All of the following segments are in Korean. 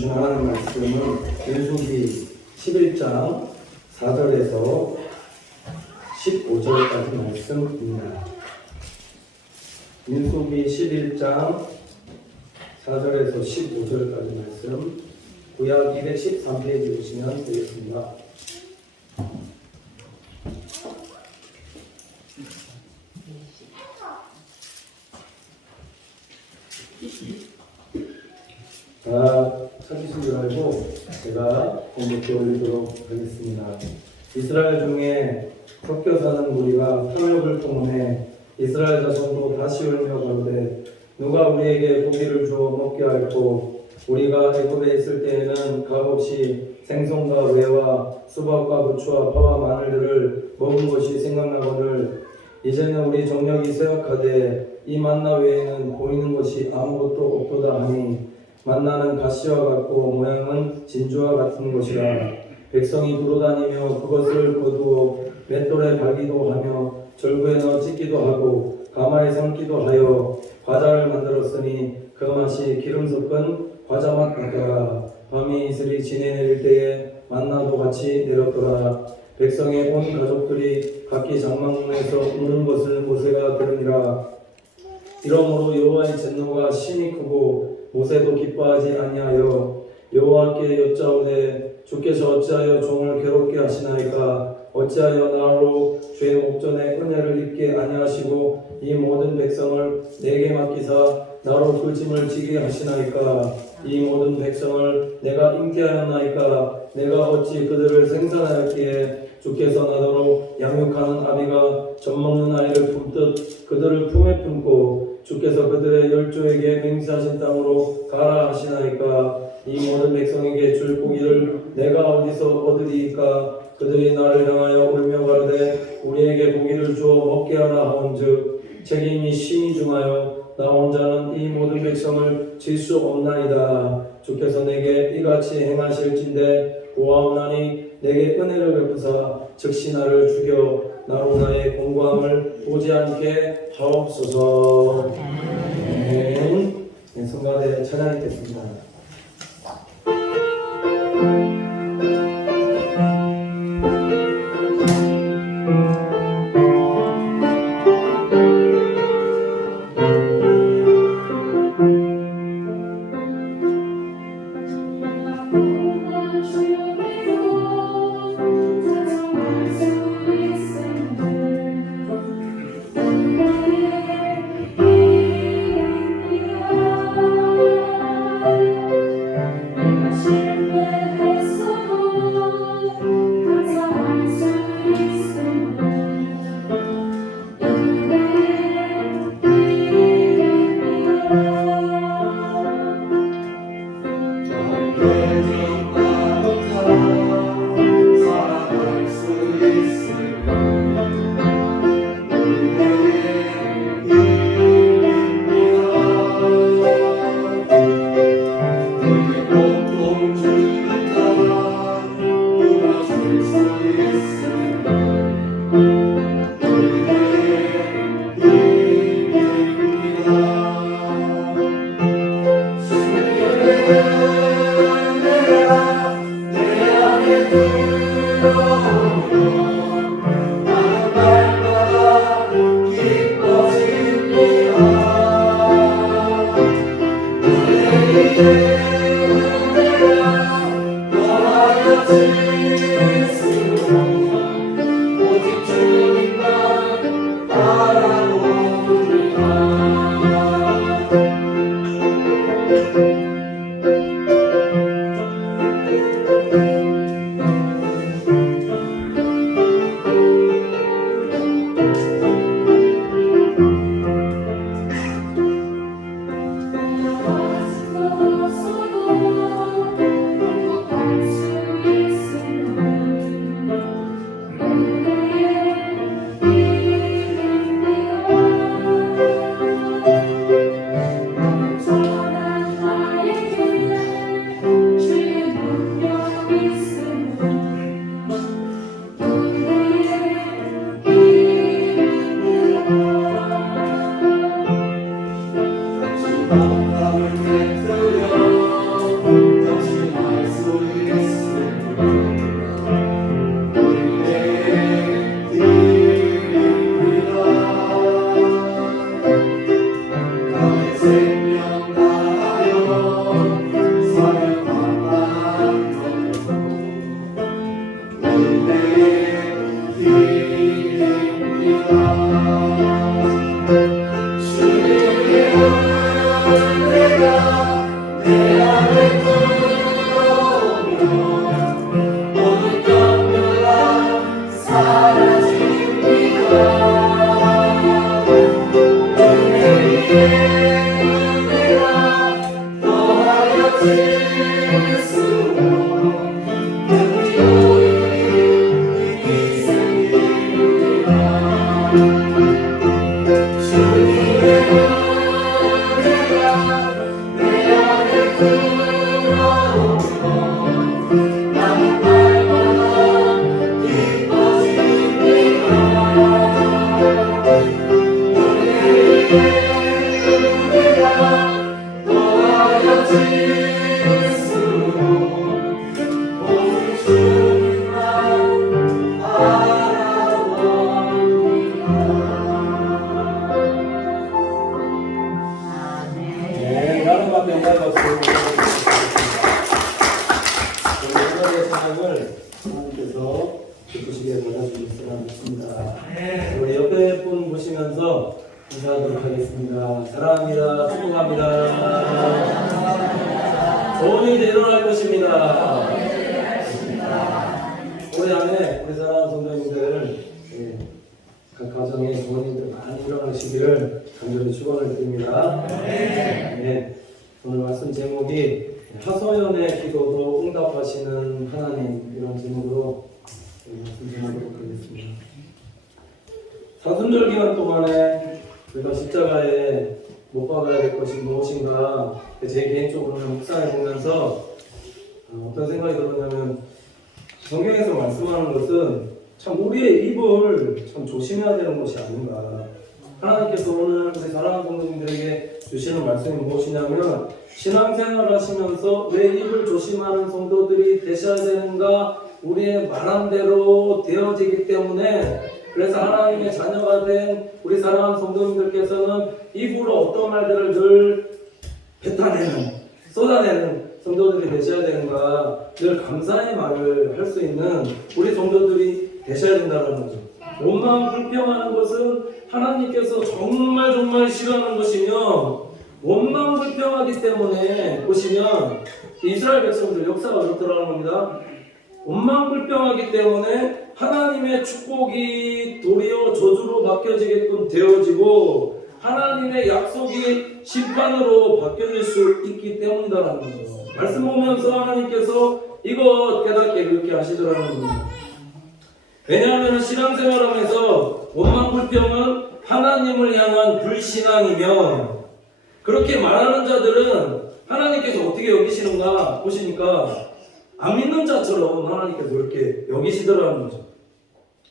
주신 하나님 말씀은 민수기 11장 4절에서 15절까지 말씀입니다. 민수기 11장 4절에서 15절까지 말씀, 구약 213페이지 보시면 되겠습니다. 다 찾으신 줄 알고 제가 공독해 올리도록 하겠습니다. 이스라엘 중에 섞여 사는 무리가 탐욕을 통해 이스라엘 자손도 다시 울며 가로되 누가 우리에게 고기를 주어 먹게 할꼬. 우리가 애굽에 있을 때에는 값없이 생선과 외와 수박과 부추와 파와 마늘들을 먹은 것이 생각나거늘 이제는 우리 정력이 쇠약하되 이 만나 외에는 보이는 것이 아무것도 없도다 하니 만나는 가시와 같고 모양은 진주와 같은 것이라. 백성이 두루다니며 그것을 거두어 맷돌에 갈기도 하며 절구에 넣어 찢기도 하고 가마에 삶기도 하여 과자를 만들었으니 그 맛이 기름 섞은 과자 맛 같더라. 밤이 이슬이 지내내릴 때에 만나도 같이 내렸더라. 백성의 온 가족들이 각기 장막문에서 우는 것을 모세가 들으니라. 이러므로 여호와의 진노가 심히 크고 모세도 기뻐하지 아니하여 여호와께 여짜오되 주께서 어찌하여 종을 괴롭게 하시나이까. 어찌하여 나로 주의 목전에 은혜를 입게 아니하시고 이 모든 백성을 내게 맡기사 나로 그 짐을 지게 하시나이까. 이 모든 백성을 내가 잉태하였나이까. 내가 어찌 그들을 생산하였기에 주께서 나더러 양육하는 아비가 젖먹는 아이를 품듯 그들을 품에 품고 주께서 그들의 열조에게 맹세하신 땅으로 가라 하시나이까. 이 모든 백성에게 줄 고기를 내가 어디서 얻으리이까. 그들이 나를 향하여 울며 가로되 우리에게 고기를 주어 먹게 하라 하온즉 책임이 심히 중하여 나 혼자는 이 모든 백성을 질 수 없나이다. 주께서 내게 이같이 행하실진대 보아오나니 내게 은혜를 베푸사 즉시 나를 죽여 나로 나의 공고함을 보지 않게 하옵소서. 아멘. 네, 성가대 찬양했겠습니다. 오늘의 찬양을 하나님께서 기쁘시게 받아주시리라 믿습니다. 우리 옆에 분 보시면서 인사하도록 하겠습니다. 사랑합니다. 축복합니다. 좋은 일이 일어날 것입니다. 올해 안에 우리 사랑하는 성도님들 각 가정에 좋은 일들 많이 일어나시기를 간절히 축원을 드립니다. 네. 오늘 말씀 제목이 하소연의 기도도 응답하시는 하나님, 이런 제목으로 말씀 전하도록 하겠습니다. 사순절 기간 동안에 우리가 십자가에 못 박아야 될 것이 무엇인가, 제 개인적으로는 묵상해 보면서 어떤 생각이 들었냐면, 성경에서 말씀하는 것은 참 우리의 입을 참 조심해야 되는 것이 아닌가. 하나님께서 오늘 우리 사랑하는 성도님들에게 주시는 말씀이 무엇이냐면, 신앙생활 하시면서 왜 입을 조심하는 성도들이 되셔야 되는가, 우리의 말한 대로 되어지기 때문에, 그래서 하나님의 자녀가 된 우리 사랑하는 성도님들께서는 입으로 어떤 말들을 늘 뱉어내는, 쏟아내는 성도들이 되셔야 되는가, 늘 감사의 말을 할 수 있는 우리 성도들이 되셔야 된다는 거죠. 온 마음 불평하는 것은 하나님께서 정말 싫어하는 것이며, 온 마음 불평하기 때문에 보시면 이스라엘 백성들 역사가 그렇더라는 겁니다. 온 마음 불평하기 때문에 하나님의 축복이 도리어 저주로 바뀌어지게끔 되어지고, 하나님의 약속이 심판으로 바뀌어질 수 있기 때문이다라는 거죠. 말씀 보면서 하나님께서 이거 깨닫게 그렇게 하시더라는 겁니다. 왜냐하면 신앙생활하면서 원망불평은 하나님을 향한 불신앙이며, 그렇게 말하는 자들은 하나님께서 어떻게 여기시는가 보시니까 안 믿는 자처럼 하나님께서 이렇게 여기시더라는 거죠.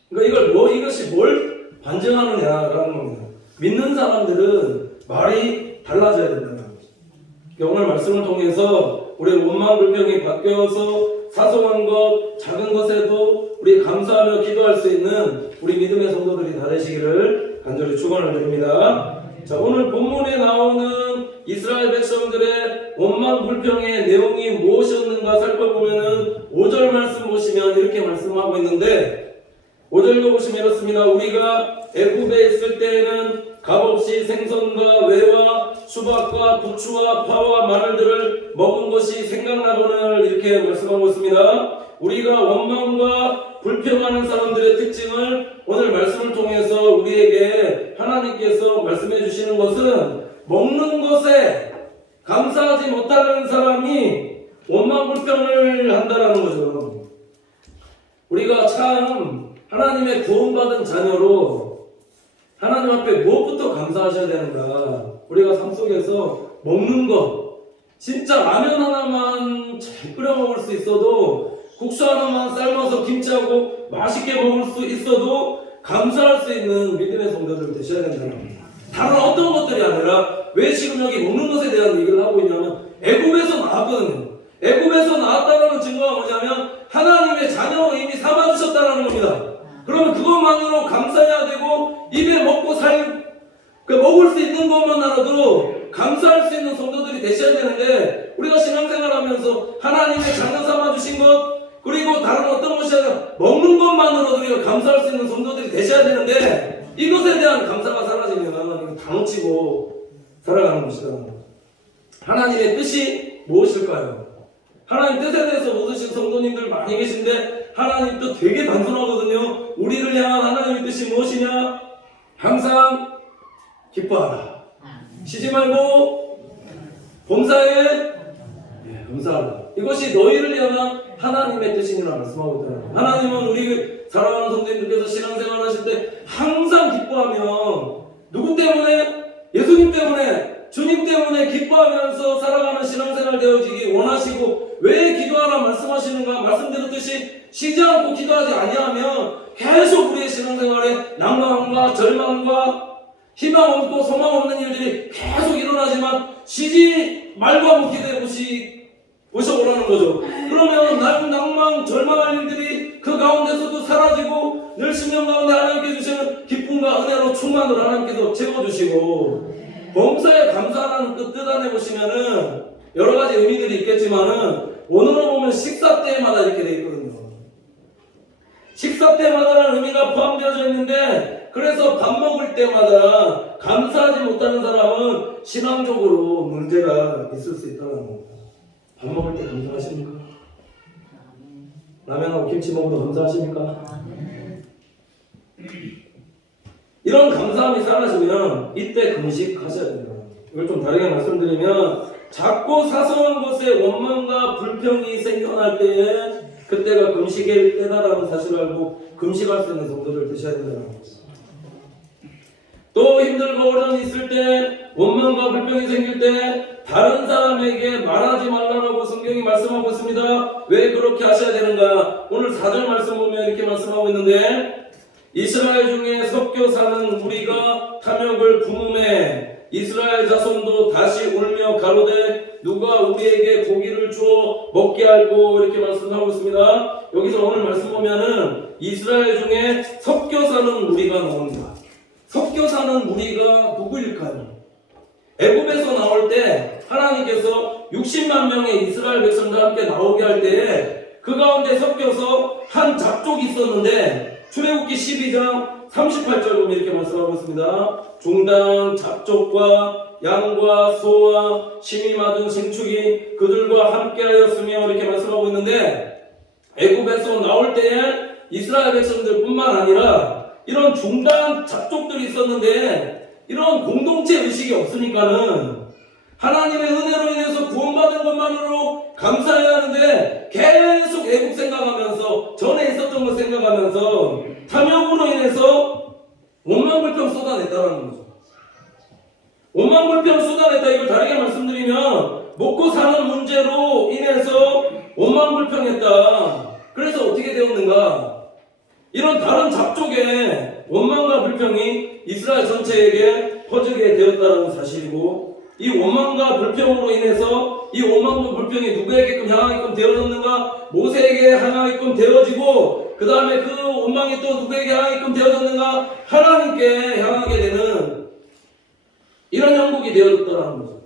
그러니까 이것이 뭘 반증하느냐라는 겁니다. 믿는 사람들은 말이 달라져야 된다는 거죠. 오늘 말씀을 통해서 우리의 원망불평이 바뀌어서 사소한 것, 작은 것에도 우리 감사하며 기도할 수 있는 우리 믿음의 성도들이 다 되시기를 간절히 축원을 드립니다. 자, 오늘 본문에 나오는 이스라엘 백성들의 원망불평의 내용이 무엇이었는가 살펴보면은 5절 말씀 보시면 이렇게 말씀하고 있는데, 5절 보시면 이렇습니다. 우리가 애굽에 있을 때에는 값없이 생선과 외와 수박과 부추와 파와 마늘들을 먹은 것이 생각나거늘, 이렇게 말씀하고 있습니다. 우리가 원망과 불평하는 사람들의 특징을 오늘 말씀을 통해서 우리에게 하나님께서 말씀해 주시는 것은, 먹는 것에 감사하지 못하는 사람이 원망불평을 한다라는 거죠. 우리가 참 하나님의 구원받은 자녀로 하나님 앞에 무엇부터 감사하셔야 되는가. 우리가 삶 속에서 먹는 것, 진짜 라면 하나만 잘 끓여 먹을 수 있어도, 국수 하나만 삶아서 김치하고 맛있게 먹을 수 있어도 감사할 수 있는 믿음의 성도들 되셔야 된다는 겁니다. 다른 어떤 것들이 아니라, 왜 지금 여기 먹는 것에 대한 얘기를 하고 있냐면, 애굽에서 나왔거든요. 애굽에서 나왔다는 증거가 뭐냐면 하나님의 자녀로 이미 삼아주셨다는 겁니다. 그러면 그것만으로 감사해야 되고, 입에 먹고 먹을 수 있는 것만으로도 감사할 수 있는 성도들이 되셔야 되는데, 우리가 신앙생활 하면서 하나님의 자녀 삼아주신 것, 그리고 다른 어떤 것이 아니라 먹는 것만으로도 우리가 감사할 수 있는 성도들이 되셔야 되는데, 이것에 대한 감사가 사라지면 이거 다 놓치고 살아가는 것이다. 하나님의 뜻이 무엇일까요? 하나님 뜻에 대해서 묻으신 성도님들 많이 계신데, 하나님 뜻 되게 단순하거든요. 우리를 향한 하나님의 뜻이 무엇이냐? 항상 기뻐하라. 쉬지 말고 봉사에 감사하다. 이것이 너희를 향한 하나님의 뜻이니라 말씀하고 있잖아요. 하나님은 우리 사랑하는 성도님들께서 신앙생활 하실 때 항상 기뻐하며 누구 때문에? 예수님 때문에, 주님 때문에 기뻐하면서 살아가는 신앙생활 되어지기 원하시고, 왜 기도하라 말씀하시는가? 말씀드렸듯이 쉬지 않고 기도하지 아니하면 계속 우리의 신앙생활에 낭만과 절망과 희망 없고 소망 없는 일들이 계속 일어나지만 쉬지 말고 한번 기도해 보셔보라는 거죠. 그러면 낭만, 절망할 일들이 그 가운데서도 사라지고 늘 심령 가운데 하나님께 주시는 기쁨과 은혜로 충만을 하나님께서 채워주시고, 범사에 감사하는 그 뜻 안에 보시면은 여러 가지 의미들이 있겠지만은 오늘로 보면 식사 때마다 이렇게 되어 있거든요. 식사 때마다라는 의미가 포함되어져 있는데, 그래서 밥 먹을 때마다 감사하지 못하는 사람은 신앙적으로 문제가 있을 수 있다는 겁니다. 밥 먹을 때 감사하십니까? 라면하고 김치 먹어도 감사하십니까? 이런 감사함이 사라지면 이때 금식하셔야 된다. 이걸 좀 다르게 말씀드리면, 작고 사소한 것에 원망과 불평이 생겨날 때에 그때가 금식의 때다라는 사실을 알고 금식할 수 있는 성도들 되셔야 된다는 겁니다. 또 힘들고 어려움이 있을 때, 원망과 불평이 생길 때 다른 사람에게 말하지 말라고 성경이 말씀하고 있습니다. 왜 그렇게 하셔야 되는가? 오늘 4절 말씀 보면 이렇게 말씀하고 있는데, 이스라엘 중에 섞여 사는 우리가 탐욕을 품음에 이스라엘 자손도 다시 울며 가로되 누가 우리에게 고기를 주어 먹게 할꼬, 이렇게 말씀하고 있습니다. 여기서 오늘 말씀 보면은 이스라엘 중에 섞여 사는 우리가 나옵니다. 섞여 사는 우리가 누구일까요? 애굽에서 나올 때 하나님께서 60만 명의 이스라엘 백성과 함께 나오게 할 때에 그 가운데 섞여서 한 잡족이 있었는데, 출애굽기 12장 38절 보면 이렇게 말씀하고 있습니다. 중단 잡족과 양과 소와 심이 맞은 신축이 그들과 함께하였으며, 이렇게 말씀하고 있는데, 애굽에서 나올 때에 이스라엘 백성들뿐만 아니라 이런 중단 잡족들이 있었는데, 이런 공동체 의식이 없으니까는 하나님의 은혜로 인해서 구원받은 것만으로 감사해야 하는데, 계속 애국 생각하면서, 전에 있었던 것 생각하면서 탐욕으로 인해서 원망불평 쏟아냈다는 거죠. 원망불평 쏟아냈다, 이걸 다르게 말씀드리면 먹고 사는 문제로 인해서 원망불평했다. 그래서 어떻게 되었는가? 이런 다른 잡족의 원망과 불평이 이스라엘 전체에게 퍼지게 되었다는 사실이고, 이 원망과 불평으로 인해서 이 원망과 불평이 누구에게끔 향하게끔 되어졌는가? 모세에게 향하게끔 되어지고, 그 다음에 그 원망이 또 누구에게 향하게끔 되어졌는가? 하나님께 향하게 되는 이런 형국이 되어졌다는 거죠.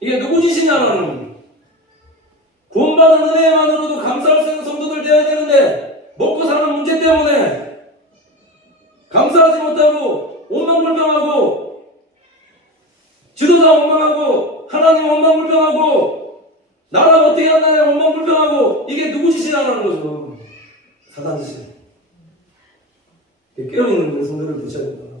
이게 누구 짓이냐라는 거예요. 구원받은 은혜만으로도 감사할 수 있는 성도들 되어야 되는데, 먹고 사는 문제 때문에 감사하지 못하고 원망불평하고, 지도자 원망하고, 하나님 원망불평하고, 나라가 어떻게 한다냐 원망불평하고, 이게 누구 짓이냐라는 거죠. 사단 짓이. 깨어있는 성도를 되셔야 된다.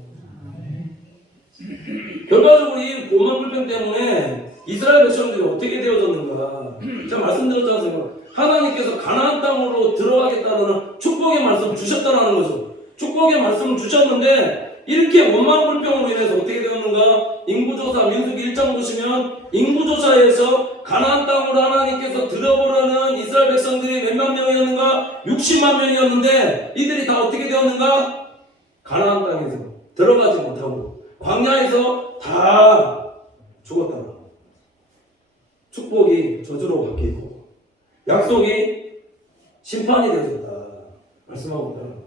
결과적으로 이 원망불평 때문에 이스라엘 백성들이 어떻게 되어졌는가? 제가 말씀드렸지 않습니까? 하나님께서 가나안 땅으로 들어가겠다는 축복의 말씀 주셨다는 거죠. 축복의 말씀을 주셨는데, 이렇게 원망불평으로 인해서 어떻게 되었는가? 인구조사 민수기 1장 보시면 인구조사에서 가나안 땅으로 하나님께서 들어보라는 이스라엘 백성들이 몇만 명이었는가? 60만 명이었는데, 이들이 다 어떻게 되었는가? 가나안 땅에서 들어가지 못하고 광야에서 다 죽었다. 축복이 저주로 바뀌고 약속이 심판이 되어졌다 말씀하고 있다.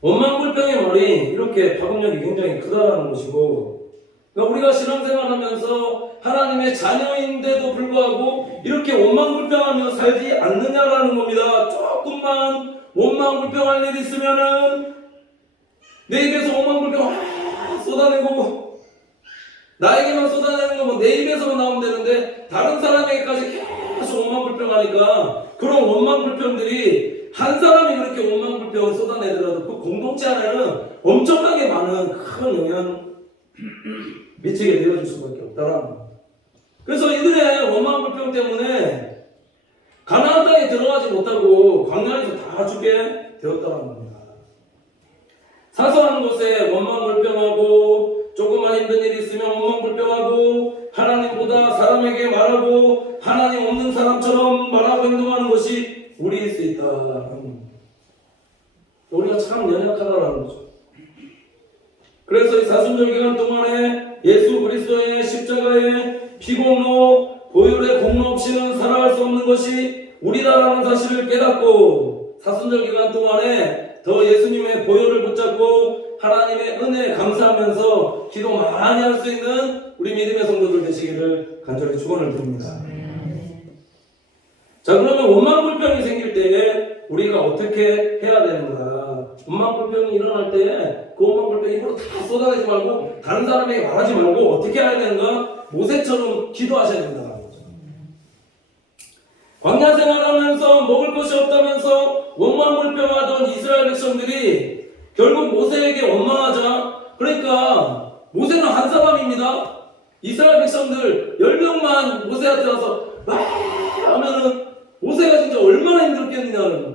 원망불평의 말이 이렇게 파급력이 굉장히 크다라는 것이고, 그러니까 우리가 신앙생활하면서 하나님의 자녀인데도 불구하고 이렇게 원망불평하며 살지 않느냐라는 겁니다. 조금만 원망불평할 일이 있으면은 내 입에서 원망불평 쏟아내고, 나에게만 쏟아내는 거면 내 입에서만 나오면 되는데 다른 사람에게까지 계속 원망불평하니까, 그런 원망불평들이 한 사람이 그렇게 원망불평을 쏟아내더라도 그 공동체 안에는 엄청나게 많은 큰 영향을 미치게 되어줄 수밖에 없다라는 겁니다. 그래서 이들의 원망불평 때문에 가나안 땅에 들어가지 못하고 광야에서 다 죽게 되었다는 겁니다. 사소한 곳에 원망불평하고 조금만 힘든 일이 있으면 원망불평하고 하나님보다 사람에게 말하고 하나님 없는 사람처럼 말하고 행동하는 것이 우리일 수 있다. 우리가 참 연약하다라는 거죠. 그래서 이 사순절 기간 동안에 예수 그리스도의 십자가의 피공로 보혈의 공로 없이는 살아갈 수 없는 것이 우리다라는 사실을 깨닫고 사순절 기간 동안에 더 예수님의 보혈을 붙잡고 하나님의 은혜에 감사하면서 기도 많이 할 수 있는 우리 믿음의 성도들 되시기를 간절히 축원을 드립니다. 자, 그러면 원망불평이 생길 때에 우리가 어떻게 해야 되는가? 원망불평이 일어날 때 그 원망불평 입으로 다 쏟아내지 말고 다른 사람에게 말하지 말고 어떻게 해야 되는가? 모세처럼 기도하셔야 된다는 거죠. 광야 생활하면서 먹을 것이 없다면서 원망불평하던 이스라엘 백성들이 결국 모세에게 원망하자. 그러니까 모세는 한 사람입니다. 이스라엘 백성들 10명만 모세한테 와서 와 하면은 모세가 진짜 얼마나 힘들었겠느냐는 거.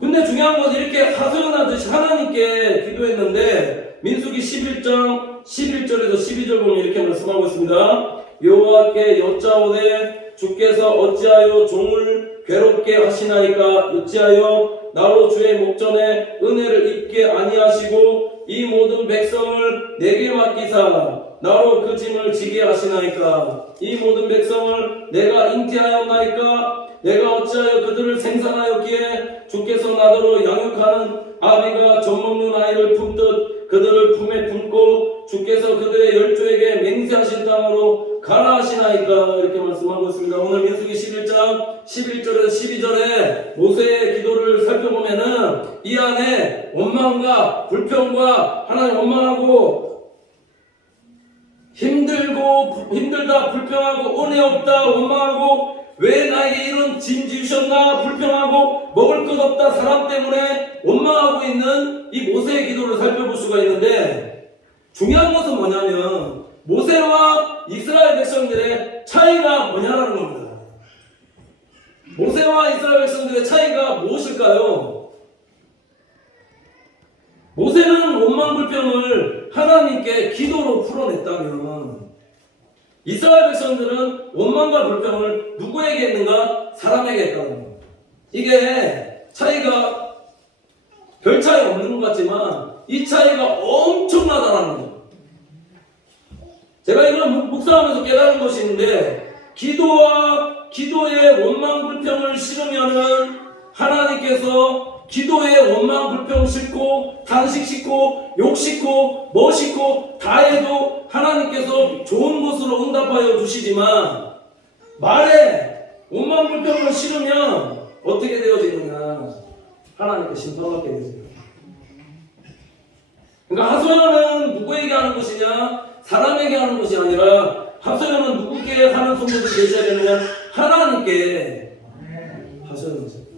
근데 중요한 건 이렇게 하소연하듯이 하나님께 기도했는데 민수기 11장 11절에서 12절 보면 이렇게 말씀하고 있습니다. 여호와께 여짜오되 주께서 어찌하여 종을 괴롭게 하시나이까? 어찌하여 나로 주의 목전에 은혜를 입게 아니하시고 이 모든 백성을 내게 맡기사 나로 그 짐을 지게 하시나이까? 이 모든 백성을 내가 잉태하였나이까? 내가 어찌하여 그들을 생산하였기에 주께서 나더러 양육하는 아비가 젖먹는 아이를 품듯 그들을 품에 품고 주께서 그들의 열조에게 맹세하신 땅으로 가라 하시나이까? 이렇게 말씀하고 있습니다. 오늘 민수기 11장 11절에서 12절에 모세의 기도를 살펴보면은 이 안에 원망과 불평과 하나님 원망하고 힘들다 불평하고 은혜 없다 원망하고 왜 나에게 이런 짐 주셨나 불평하고 먹을 것 없다 사람 때문에 원망하고 있는 이 모세의 기도를 살펴볼 수가 있는데 중요한 것은 뭐냐면 모세와 이스라엘 백성들의 차이가 뭐냐라는 겁니다. 모세와 이스라엘 백성들의 차이가 무엇일까요? 모세는 원망불평을 하나님께 기도로 풀어냈다면 이스라엘 백성들은 원망과 불평을 누구에게 했는가? 사람에게 했다는 겁니다. 이게 차이가 별 차이 없는 것 같지만 이 차이가 엄청나다는 거죠. 제가 이걸 묵상하면서 깨달은 것이 있는데 기도의 원망 불평을 싫으면은 하나님께서 기도의 원망 불평 싫고 탄식 싫고 욕 싫고 뭐 싫고 다 해도 하나님께서 좋은 것으로 응답하여 주시지만 말에 원망 불평을 싫으면 어떻게 되어지느냐? 하나님께 심판받게 되어집니다. 그러니까 하소연은 누구에게 하는 것이냐? 사람에게 하는 것이 아니라 하소연은 누구에게 하는 성도들 계셔야 되느냐? 하나님께 하소연하는 것입니다.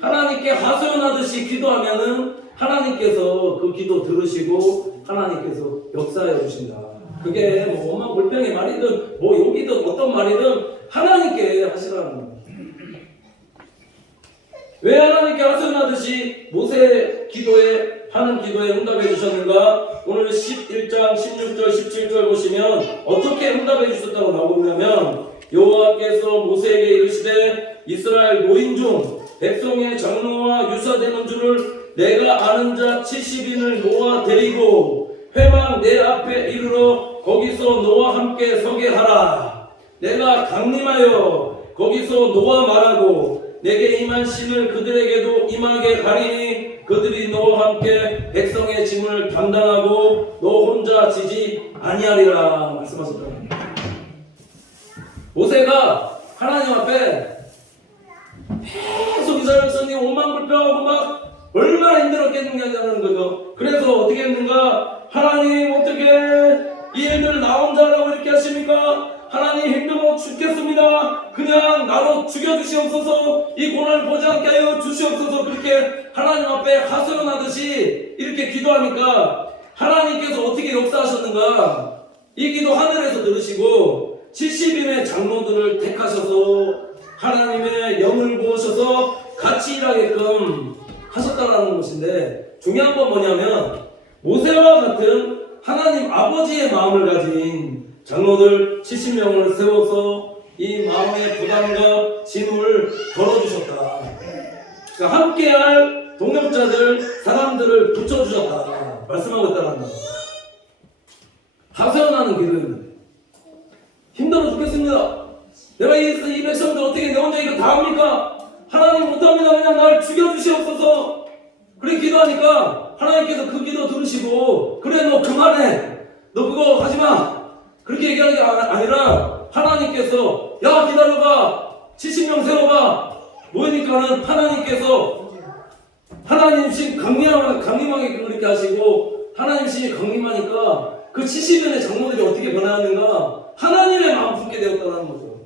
하나님께 하소연하듯이 기도하면은 하나님께서 그 기도 들으시고 하나님께서 역사해 주신다. 그게 뭐 원망 불평의 말이든 뭐 욕이든 어떤 말이든 하나님께 하시라는 거예요. 왜 하나님께 하소연하듯이 모세 기도에 하는 기도에 응답해 주셨는가? 오늘 11장 16절 17절 보시면 어떻게 응답해 주셨다고 나오고 있냐면 여호와께서 모세에게 이르시되 이스라엘 노인 중 백성의 장로와 유사되는 줄을 내가 아는 자 70인을 모아 데리고 회막 내 앞에 이르러 거기서 너와 함께 서게 하라. 내가 강림하여 거기서 너와 말하고 내게 임한 신을 그들에게도 임하게 하리니 그들이 너와 함께 백성의 짐을 담당하고 너 혼자 지지 아니하리라 말씀하셨다. 모세가 하나님 앞에 계속 이스라엘 백성이 원망불평하고 막 얼마나 힘들었겠느냐는 거죠. 그래서 어떻게 했는가? 하나님 어떻게 이 일들 나 혼자 하라고 이렇게 하십니까? 하나님 힘들어 죽겠습니다. 그냥 나로 죽여주시옵소서. 이 고난을 보지 않게 하여 주시옵소서. 그렇게 하나님 앞에 하소연하듯이 이렇게 기도하니까 하나님께서 어떻게 역사하셨는가? 이 기도 하늘에서 들으시고 70인의 장로들을 택하셔서 하나님의 영을 부으셔서 같이 일하게끔 하셨다라는 것인데, 중요한 건 뭐냐면 모세와 같은 하나님 아버지의 마음을 가진 장로들 70명을 세워서 이 마음의 부담과 진을 덜어주셨다. 그러니까 함께할 동역자들, 사람들을 붙여주셨다 말씀하고 있다는 거예요. 하소연하는 기도입니다. 힘들어 죽겠습니다. 내가 이 백성들 어떻게 내 혼자 이거 다 합니까? 하나님 못합니다. 그냥 날 죽여주시옵소서. 그렇게 기도하니까 하나님께서 그 기도 들으시고, 그래 너 그만해, 너 그거 하지마, 그렇게 얘기하는 게 아니라 하나님께서 야 기다려봐, 70명 세워봐. 뭐니까는 하나님께서 하나님씩 강림하게 그렇게 하시고, 하나님씩 강림하니까 그 70년의 장로들이 어떻게 변하였는가? 하나님의 마음 품게 되었다는 거죠.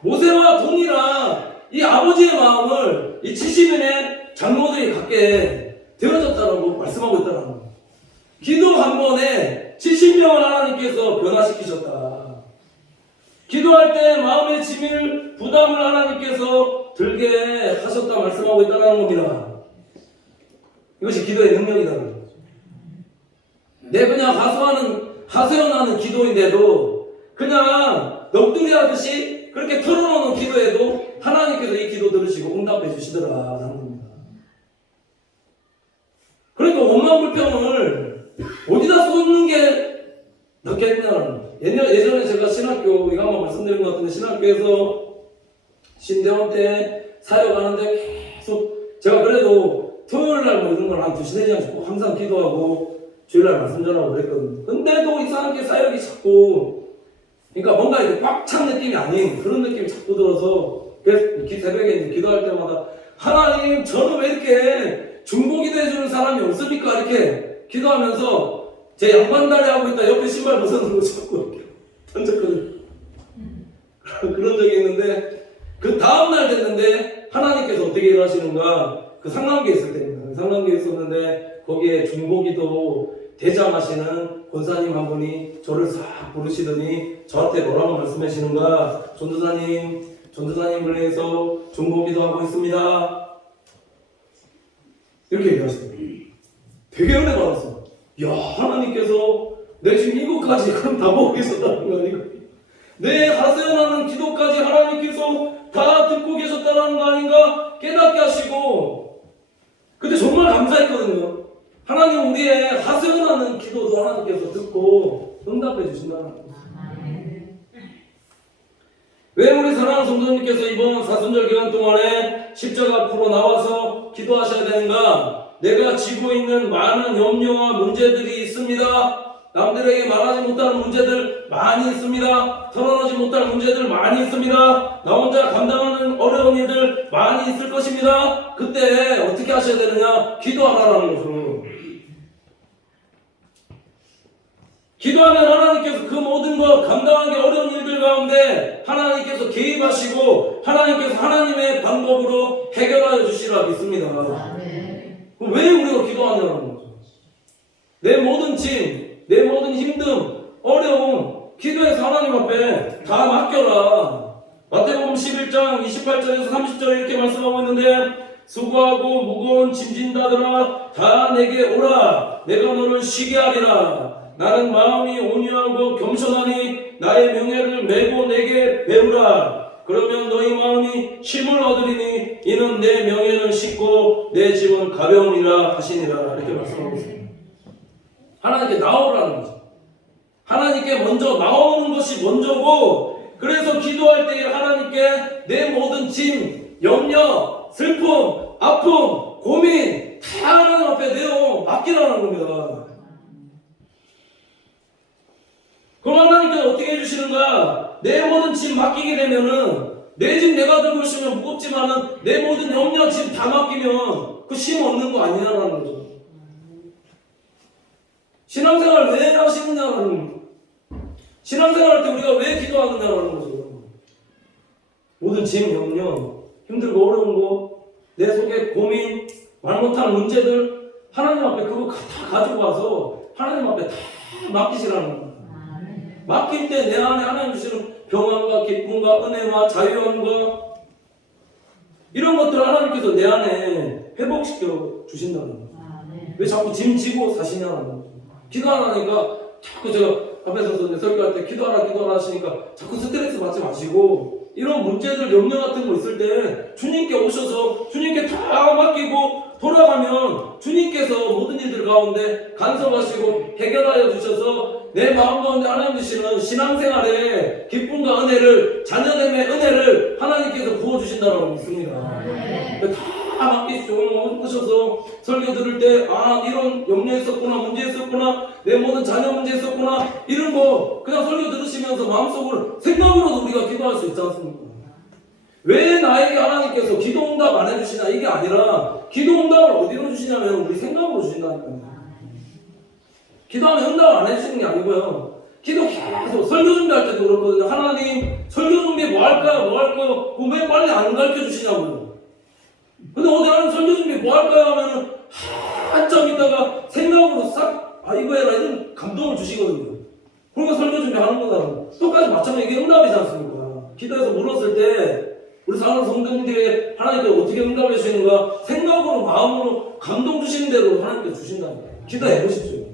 모세와 동일한 이 아버지의 마음을 이 70년의 장로들이 갖게 되어졌다라고 말씀하고 있다는 거예요. 기도 한 번에 70명을 하나님께서 변화시키셨다. 기도할 때 마음의 짐을, 부담을 하나님께서 들게 하셨다 말씀하고 있다는 겁니다. 이것이 기도의 능력이라는 거죠. 내 그냥 하소연하는 기도인데도 그냥 넋두리 하듯이 그렇게 털어놓는 기도에도 하나님께서 이 기도 들으시고 응답해 주시더라 하는 겁니다. 그러니까 원망불평을 어디다 쏟는 게 낫겠냐는 거예요. 예전에 제가 신학교, 이거 한번 말씀드린 것 같은데, 신학교에서 신대원 때 사역하는데 계속 제가 그래도 토요일날 뭐 이런 걸 한 2시간, 4시간씩 꼭 항상 기도하고 주일날 말씀 전하고 그랬거든요. 근데도 이상하게 사역이 자꾸, 그러니까 뭔가 이렇게 꽉 찬 느낌이 아닌 그런 느낌이 자꾸 들어서, 그래서 새벽에 이제 기도할 때마다 하나님 저는 왜 이렇게 중보기도 해주는 사람이 없습니까? 이렇게 기도하면서 제 양반다리 하고 있다 옆에 신발 벗어놓은 거 자꾸 이렇게 던졌거든요. 그런 적이 있는데, 그 다음날 됐는데 하나님께서 어떻게 일하시는가, 그 상남기에 있을 때입니다. 상남기에 있었는데 거기에 중보기도 대장하시는 권사님 한 분이 저를 싹 부르시더니 저한테 뭐라고 말씀하시는가, 전도사님을 위해서 중보기도 하고 있습니다, 이렇게 얘기하시더라고요. 되게 은혜 받았어. 야, 하나님께서 내 지금 이것까지 그럼 다 보고 계셨다는 거 아닌가? 내 하소연하는 기도까지 하나님께서 다 듣고 계셨다는 거 아닌가 깨닫게 하시고, 그때 정말 감사했거든요. 하나님 우리의 하소연하는 기도도 하나님께서 듣고 응답해 주신다는 거죠. 왜 우리 사랑하는 성도님께서 이번 사순절 기간 동안에 십자가 앞으로 나와서 기도하셔야 되는가? 내가 지고 있는 많은 염려와 문제들이 있습니다. 남들에게 말하지 못하는 문제들 많이 있습니다. 털어놓지 못할 문제들 많이 있습니다. 나 혼자 감당하는 어려운 일들 많이 있을 것입니다. 그때 어떻게 하셔야 되느냐? 기도하라는 거죠. 기도하면 하나님께서 그 모든 것 감당하기 어려운 일들 가운데 하나님께서 개입하시고 하나님께서 하나님의 방법으로 해결하여 주시라 믿습니다. 그럼 왜 우리가 기도하냐는 거죠. 내 모든 짐, 내 모든 힘듦, 어려움 기도해서 하나님 앞에 다 맡겨라. 마태복음 11장 28절에서 30절에 이렇게 말씀하고 있는데, 수고하고 무거운 짐진 자들아 다 내게 오라. 내가 너를 쉬게 하리라. 나는 마음이 온유하고 겸손하니 나의 명예를 메고 내게 배우라. 그러면 너희 마음이 쉼을 얻으리니 이는 내 명예는 쉽고 내 짐은 가벼우니라 하시니라. 이렇게 말씀하고 있습니다. 하나님께 나오라는 거죠. 하나님께 먼저 나오는 것이 먼저고, 그래서 기도할 때 하나님께 내 모든 짐, 염려, 슬픔, 아픔, 고민 다 하나님 앞에 내어 맡기라는 겁니다. 그럼 하나님께서 어떻게 해주시는가? 내 모든 짐 맡기게 되면은, 내 짐 내가 들고 있으면 무겁지만은 내 모든 염려 짐 다 맡기면 그 쉼 얻는 거 아니냐라는 거죠. 신앙생활 왜 하시느냐라는 거죠. 신앙생활 할 때 우리가 왜 기도하느냐라는 거죠. 모든 짐, 염려, 힘들고 어려운 거, 내 속에 고민, 말 못한 문제들 하나님 앞에 그거 다 가지고 와서 하나님 앞에 다 맡기시라는 거예요. 맡길 때 내 안에 하나님 주시는 평안과 기쁨과 은혜와 자유함과 이런 것들을 하나님께서 내 안에 회복시켜 주신다는 거예요. 왜 자꾸 짐 지고 사시냐는 거예요. 기도 안 하니까 자꾸 제가 앞에 서서 설교할 때 기도하라 하시니까 자꾸 스트레스 받지 마시고 이런 문제들 염려 같은 거 있을 때 주님께 오셔서 주님께 다 맡기고 돌아가면 주님께서 모든 일들 가운데 간섭하시고 해결하여 주셔서 내 마음 가운데 하나님 주시는 신앙생활의 기쁨과 은혜를 자녀됨의 은혜를 하나님께서 부어주신다고 믿습니다. 다 맡기시죠. 오셔서 설교 들을 때 이런 염려 있었구나, 문제 있었구나, 내 모든 자녀 문제 있었구나 이런 거 그냥 설교 들으시면서 마음속으로 생각으로도 우리가 기도할 수 있지 않습니까? 왜 나에게 하나님께서 기도 응답 안 해주시냐 이게 아니라 기도 응답을 어디로 주시냐면 우리 생각으로 주신다니까요. 기도하면 응답 안 해주시는 게 아니고요. 기도 계속 설교 준비할 때도 그렇거든요. 하나님 설교 준비 뭐 할까요? 왜 빨리 안 가르쳐 주시냐고요. 근데 어디 하는 설교 준비 뭐 할까요? 하면은 한참 있다가 생각으로 싹 이거 해라 이런 감동을 주시거든요. 그러니까 설교 준비 하는 거다. 똑같이 마찬가지 이게 응답이지 않습니까? 기도해서 물었을 때 우리 사랑하는 성도님들에게 하나님께서 어떻게 응답해 주시는가 생각으로 마음으로 감동 주시는 대로 하나님께서 주신다니까. 기도해 보십시오.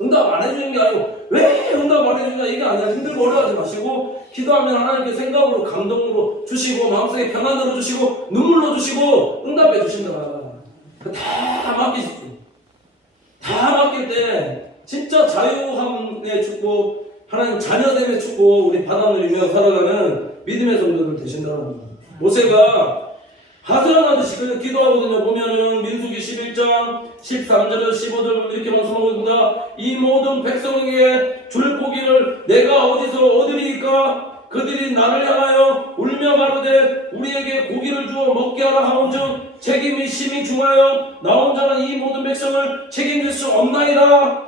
응답 안 해주는 게 아니고 왜 응답 안 해주냐 이게 아니라 힘들고 어려워하지 마시고 기도하면 하나님께 생각으로 감동으로 주시고 마음속에 평안으로 주시고 눈물로 주시고 응답해 주신다. 다 맡기십시오. 다 맡길 때 진짜 자유함의 축복 하나님 자녀됨의 축복 우리 받아 누리며 살아가는 믿음의 성도들 되신다는 겁니다. 모세가 하소연하듯이 기도하거든요. 보면은 민수기 11장 13절에서 15절 이렇게 말씀하고 있습니다. 이 모든 백성에게 줄 고기를 내가 어디서 얻으리이까? 그들이 나를 향하여 울며 가로되 우리에게 고기를 주어 먹게 하라 하온즉 책임이 심히 중하여 나 혼자는 이 모든 백성을 책임질 수 없나이다.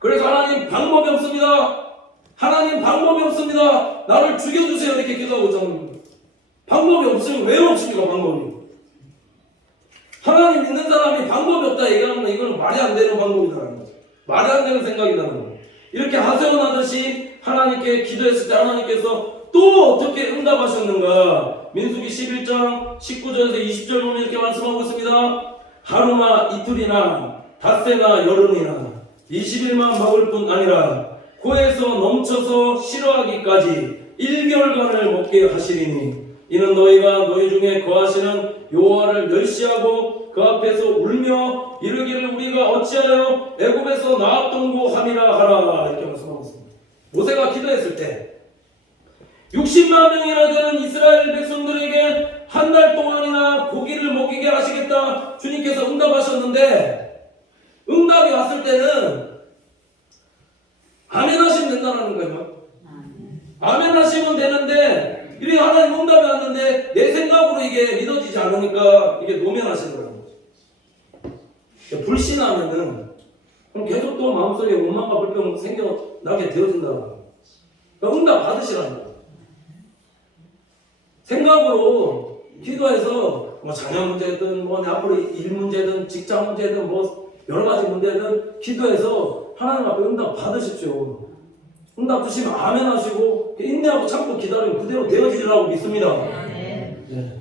그래서 하나님 방법이 없습니다. 하나님 방법이 없습니다. 나를 죽여주세요. 이렇게 기도하고 있잖아요. 방법이 없으면 왜 없습니까? 방법이. 하나님 믿는 사람이 방법이 없다 얘기하면 이건 말이 안 되는 방법이라는 거죠. 말이 안 되는 생각이라는 거예요. 이렇게 하소연하듯이 하나님께 기도했을 때 하나님께서 또 어떻게 응답하셨는가? 민수기 11장 19절에서 20절 보면 이렇게 말씀하고 있습니다. 하루나 이틀이나 닷새나 열흘이나 20일만 먹을 뿐 아니라 코에서 넘쳐서 싫어하기까지 1개월간을 먹게 하시리니 이는 너희가 너희 중에 거하시는 여호와를 멸시하고 그 앞에서 울며 이르기를 우리가 어찌하여 애굽에서 나왔던고 함이라 하라 이렇게 말씀하고 있습니다. 모세가 기도했을 때 60만 명이나 되는 이스라엘 백성들에게 한 달 동안이나 고기를 먹이게 하시겠다 주님께서 응답하셨는데 응답이 왔을 때는 아멘 하시면 된다는 거예요. 아멘 하시면 되는데 이렇게 하나님 응답이 왔는데 내 생각으로 이게 믿어지지 않으니까 이게 노면하시더라고요. 불신하면은 그럼 계속 또 마음속에 원망과 불평 생겨나게 되어진다고. 그러니까 응답 받으시라는 거예요. 생각으로 기도해서 뭐 자녀 문제든 뭐 내 앞으로 일 문제든 직장 문제든 뭐 여러 가지 문제든 기도해서 하나님 앞에 응답 받으십시오. 응답 주시면 아멘 하시고 인내하고 참고 기다리면 그대로 되어지리라고 믿습니다. 네.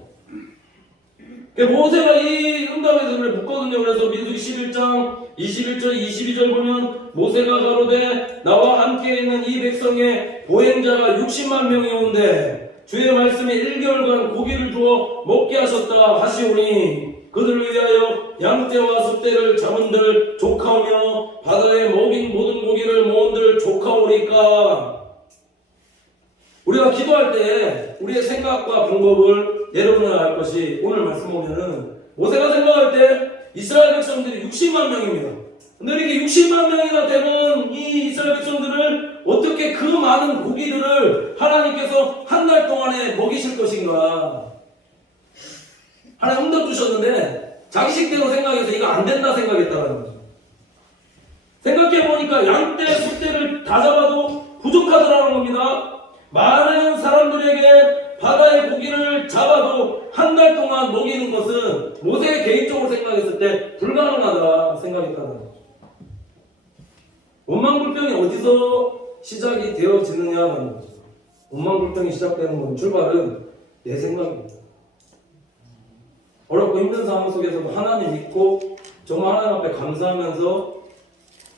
모세가 이 응답의 들을 묻거든요. 그래서 민수기 11장 21절 22절 보면 모세가 가로되 나와 함께 있는 이 백성의 보행자가 60만 명이 온데 주의 말씀에 1개월간 고기를 주어 먹게 하셨다 하시오니 그들을 위하여 양떼와 숫대를 잡은들 조카오며 바다에 먹인 모든 고기를 모은들 조카오리까. 우리가 기도할 때 우리의 생각과 방법을 내려놓아야 할 것이 오늘 말씀 보면은 모세가 생각할 때 이스라엘 백성들이 60만 명입니다. 근데 이렇게 60만 명이나 되는 이 이스라엘 백성들을 어떻게 그 많은 고기들을 하나님께서 한 달 동안에 먹이실 것인가. 하나님 응답 주셨는데 자기식대로 생각해서 이거 안 된다 생각했다는 거죠. 생각해보니까 양떼, 숫대를 다 잡아도 부족하더라는 겁니다. 많은 사람들에게 바다의 고기를 잡아도 한 달 동안 먹이는 것은 모세가 개인적으로 생각했을 때 불가능하다 생각했다는 거죠. 원망불평이 어디서 시작이 되어지느냐라는 거죠. 원망불평이 시작되는 건 출발은 내 생각입니다. 어렵고 힘든 상황 속에서도 하나님 믿고 정말 하나님 앞에 감사하면서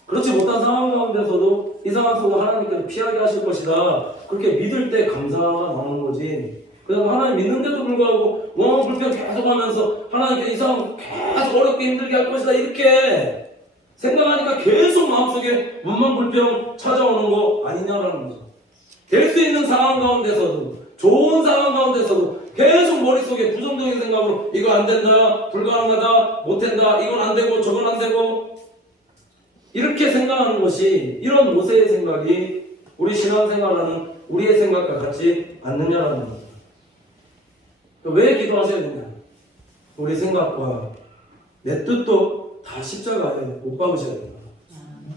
그렇지 못한 상황 가운데서도 이 상황 속을 하나님께서 피하게 하실 것이다. 그렇게 믿을 때 감사가 나오는 거지. 그래서 하나님 믿는데도 불구하고 원망불평 계속하면서 하나님께 이 상황 계속 어렵게 힘들게 할 것이다. 이렇게 생각하니까 계속 마음속에 원망불평 찾아오는 거 아니냐라는 거죠. 될 수 있는 상황 가운데서도 좋은 상황 가운데서도 계속 머릿속에 부정적인 생각으로 이거 안 된다, 불가능하다, 못된다, 이건 안 되고 저건 안 되고 이렇게 생각하는 것이 이런 모세의 생각이 우리 신앙생활하는 우리의 생각과 같지 않느냐라는 겁니다. 왜 기도하셔야 되냐? 우리 생각과 내 뜻도 다 십자가에 못 박으셔야 된다.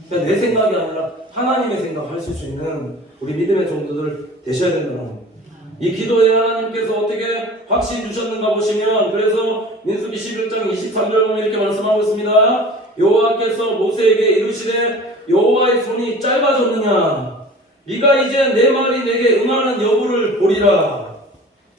그러니까 내 생각이 아니라 하나님의 생각을 하실 수 있는 우리 믿음의 종도들 되셔야 된다는 겁니다. 이 기도에 하나님께서 어떻게 확신 주셨는가 보시면 그래서 민수기 11장 23절 보면 이렇게 말씀하고 있습니다. 여호와께서 모세에게 이르시되 여호와의 손이 짧아졌느냐 네가 이제 내 말이 내게 응하는 여부를 보리라.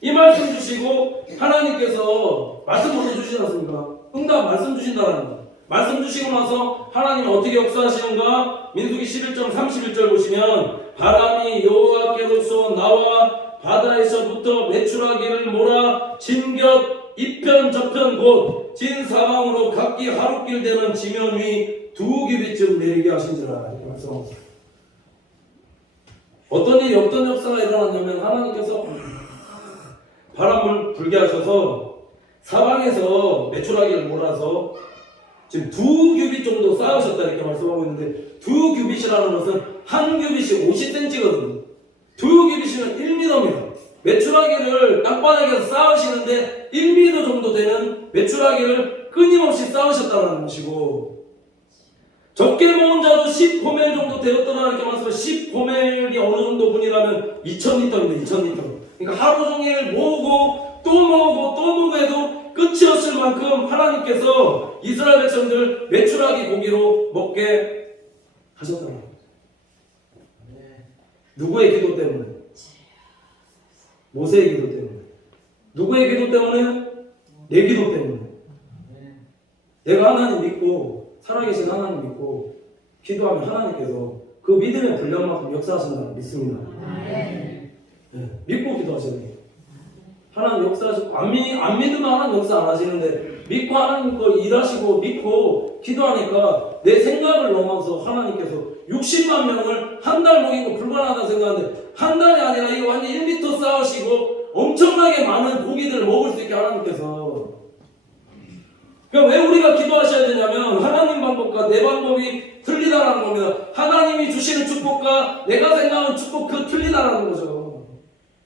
이 말씀 주시고 하나님께서 말씀 먼저 주시지 않습니까? 응답 말씀 주신다는 거. 말씀 주시고 나서 하나님이 어떻게 역사하시는가? 민수기 11장 31절 보시면 바람이 여호와께로서 나와 바다에서부터 메추라기를 몰아 진곁 이편 저편 곧 진사방으로 각기 하루길 되는 지면 위 2규빗쯤 내리게 하신지라 이렇게 말씀하셨습니다. 어떤 일이 어떤 역사가 일어났냐면 하나님께서 바람을 불게 하셔서 사방에서 메추라기를 몰아서 지금 2규빗 정도 쌓으셨다 이렇게 말씀하고 있는데 2규빗이라는 것은 한 규빗이 50cm거든요. 2규빗이면 1m입니다. 메추라기를 땅바닥에서 쌓으시는데 1m 정도 되는 메추라기를 끊임없이 쌓으셨다는 것이고 적게 모은 자도 10호멜 정도 되었더라 이렇게 말씀하면 10호멜이 어느 정도 분이라면 2000리터입니다. 2000리터. 그러니까 하루 종일 모으고 또 모으고 또 모으고 해도 끝이 없을 만큼 하나님께서 이스라엘 백성들 메추라기 고기로 먹게 하셨다는 거예요. 누구의 기도 때문에? 모세의 기도 때문에. 누구의 기도 때문에? 내 기도 때문에. 내가 하나님 믿고 살아계신 하나님 믿고 기도하면 하나님께서 그 믿음의 분량만큼 역사하신다고 믿습니다. 네. 믿고 기도하셔야 돼요. 하나님 역사하시고 안 믿으면 하나님 역사 안 하시는데 믿고 하나님 걸 일하시고 믿고 기도하니까 내 생각을 넘어서 하나님께서 60만 명을 한 달 먹인 거 불가능하다고 생각하는데 한 달이 아니라 이거 완전 1m 쌓으시고 엄청나게 많은 고기들을 먹을 수 있게 하나님께서 그러니까 왜 우리가 기도하셔야 되냐면 하나님 방법과 내 방법이 틀리다라는 겁니다. 하나님이 주시는 축복과 내가 생각하는 축복 그 틀리다라는 거죠.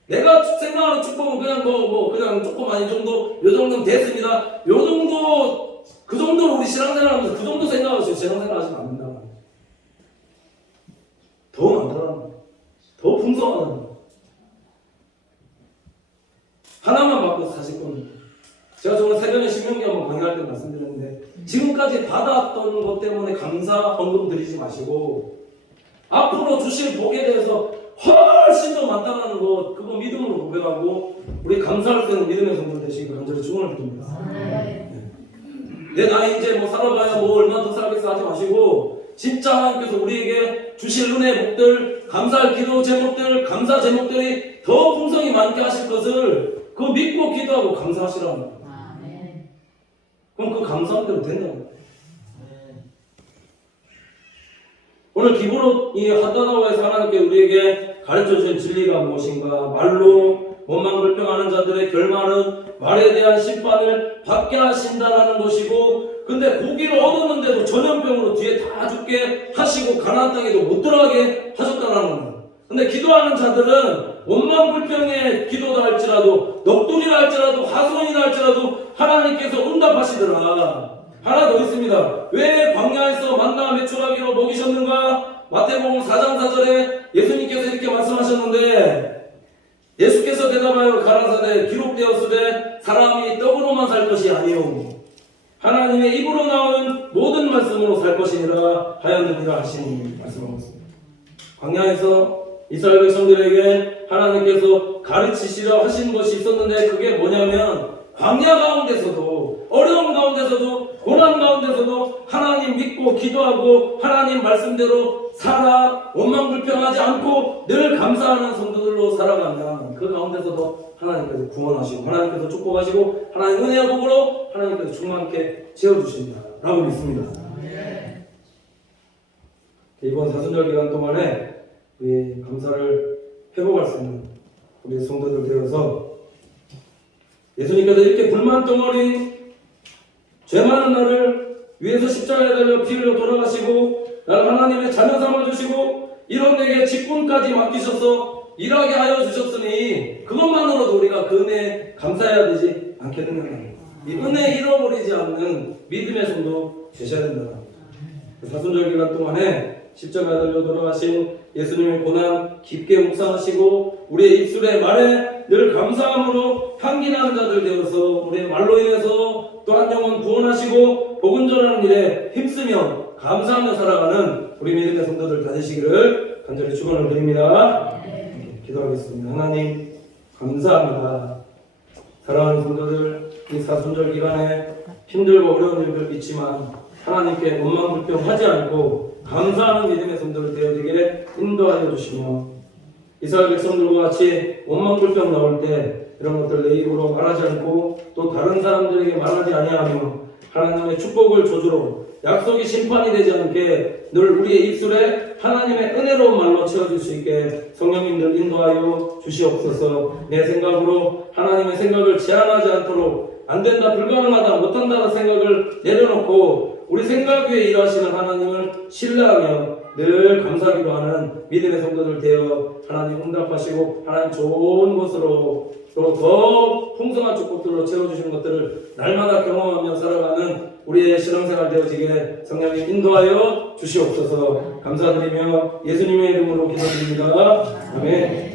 내가 생각하는 축복은 그냥 그냥 조금 이 정도 요 정도면 됐습니다. 요 정도 그 정도로 우리 신앙생활하면서 그 정도 생각하시고 신앙생활하시면 안 된다. 더 많다라는 거예요. 더 풍성하다는 거예요. 하나만 받고 사실 겁니다. 제가 저는 새벽에 신명기 한번 강의할 때 말씀드렸는데 지금까지 받았던 것 때문에 감사 헌금 드리지 마시고 앞으로 주실 복에 대해서 훨씬 더 많다는 것 그거 믿음으로 고백하고 우리 감사할 때는 믿음의 성도 되시기를 간절히 축원을 드립니다. 내 나이 이제 살아봐야 얼마 더 살겠어 하지 마시고 진짜 하나님께서 우리에게 주실 은혜의 복들 감사할 기도 제목들 감사 제목들이 더 풍성히 많게 하실 것을 그거 믿고 기도하고 감사하시라는 거예요. 그럼 그 감사한 대로 된다는 거예요. 오늘 기브로 이 하다나와에서 하나님께 우리에게 가르쳐주신 진리가 무엇인가 말로 원망불평하는 자들의 결말은 말에 대한 심판을 받게 하신다는 것이고 근데 고기를 얻었는데도 전염병으로 뒤에 다 죽게 하시고 가나안 땅에도 못 들어가게 하셨다는 겁니다. 근데 기도하는 자들은 원망불평의 기도다 할지라도 넋두리라 할지라도 하소연이라 할지라도 하나님께서 응답하시더라. 하나 더 있습니다. 왜 광야에서 만나 메추라기로 먹이셨는가? 마태복음 4장 4절에 예수님께서 이렇게 말씀하셨는데 예수께서 대답하여 가라사대 기록되었으되 사람이 떡으로만 살 것이 아니오 하나님의 입으로 나오는 모든 말씀으로 살 것이니라 하였느니라 하시니 말씀하고 있습니다. 광야에서 이스라엘 백성들에게 하나님께서 가르치시려 하신 것이 있었는데 그게 뭐냐면 광야 가운데서도 어려움 가운데서도 고난 가운데서도 하나님 믿고 기도하고 하나님 말씀대로 살아 원망불평하지 않고 늘 감사하는 성도들로 살아가면 그 가운데서도 하나님께서 구원하시고 하나님께서 축복하시고 하나님 은혜와 복으로 하나님께서 충만케 채워주신다 라고 믿습니다. 이번 사순절 기간 동안에 우리 감사를 회복할 수 있는 우리 성도들 되어서 예수님께서 이렇게 불만 덩어리 죄 많은 나를 위해서 십자가에 달려 피 흘려 돌아가시고 나를 하나님의 자녀 삼아주시고 이런 내게 직분까지 맡기셔서 일하게 하여 주셨으니 그것만으로도 우리가 그 은혜에 감사해야 되지 않겠느냐. 이 은혜 잃어버리지 않는 믿음의 성도 되셔야 된다. 사순절 기간 동안에 십자가에 달려 돌아가신 예수님의 고난 깊게 묵상하시고 우리의 입술에 말에 늘 감사함으로 향기나는 자들 되어서 우리의 말로 인해서 또 한 영혼 구원하시고 복음 전하는 일에 힘쓰며 감사하며 살아가는 우리 믿음의 성도들 다 되시기를 간절히 축원을 드립니다. 기도하겠습니다. 하나님 감사합니다. 사랑하는 성도들 이 사순절 기간에 힘들고 어려운 일들 있지만 하나님께 원망불평하지 않고 감사하는 믿음의 성도들 되어지게 인도하여 주시며 이스라엘 백성들과 같이 원망불평 나올 때 이런 것들 내 입으로 말하지 않고 또 다른 사람들에게 말하지 아니하며 하나님의 축복을 조주로 약속이 심판이 되지 않게 늘 우리의 입술에 하나님의 은혜로운 말로 채워질 수 있게 성령님들 인도하여 주시옵소서. 내 생각으로 하나님의 생각을 제한하지 않도록 안된다 불가능하다 못한다는 생각을 내려놓고 우리 생각 위에 일하시는 하나님을 신뢰하며 늘 감사하기도 하는 믿음의 성도들 되어 하나님 응답하시고 하나님 좋은 것으로 또 더 풍성한 축복들로 채워주시는 것들을 날마다 경험하며 살아가는 우리의 신앙생활 되어지게 성령님 인도하여 주시옵소서. 감사드리며 예수님의 이름으로 기도드립니다. 아멘.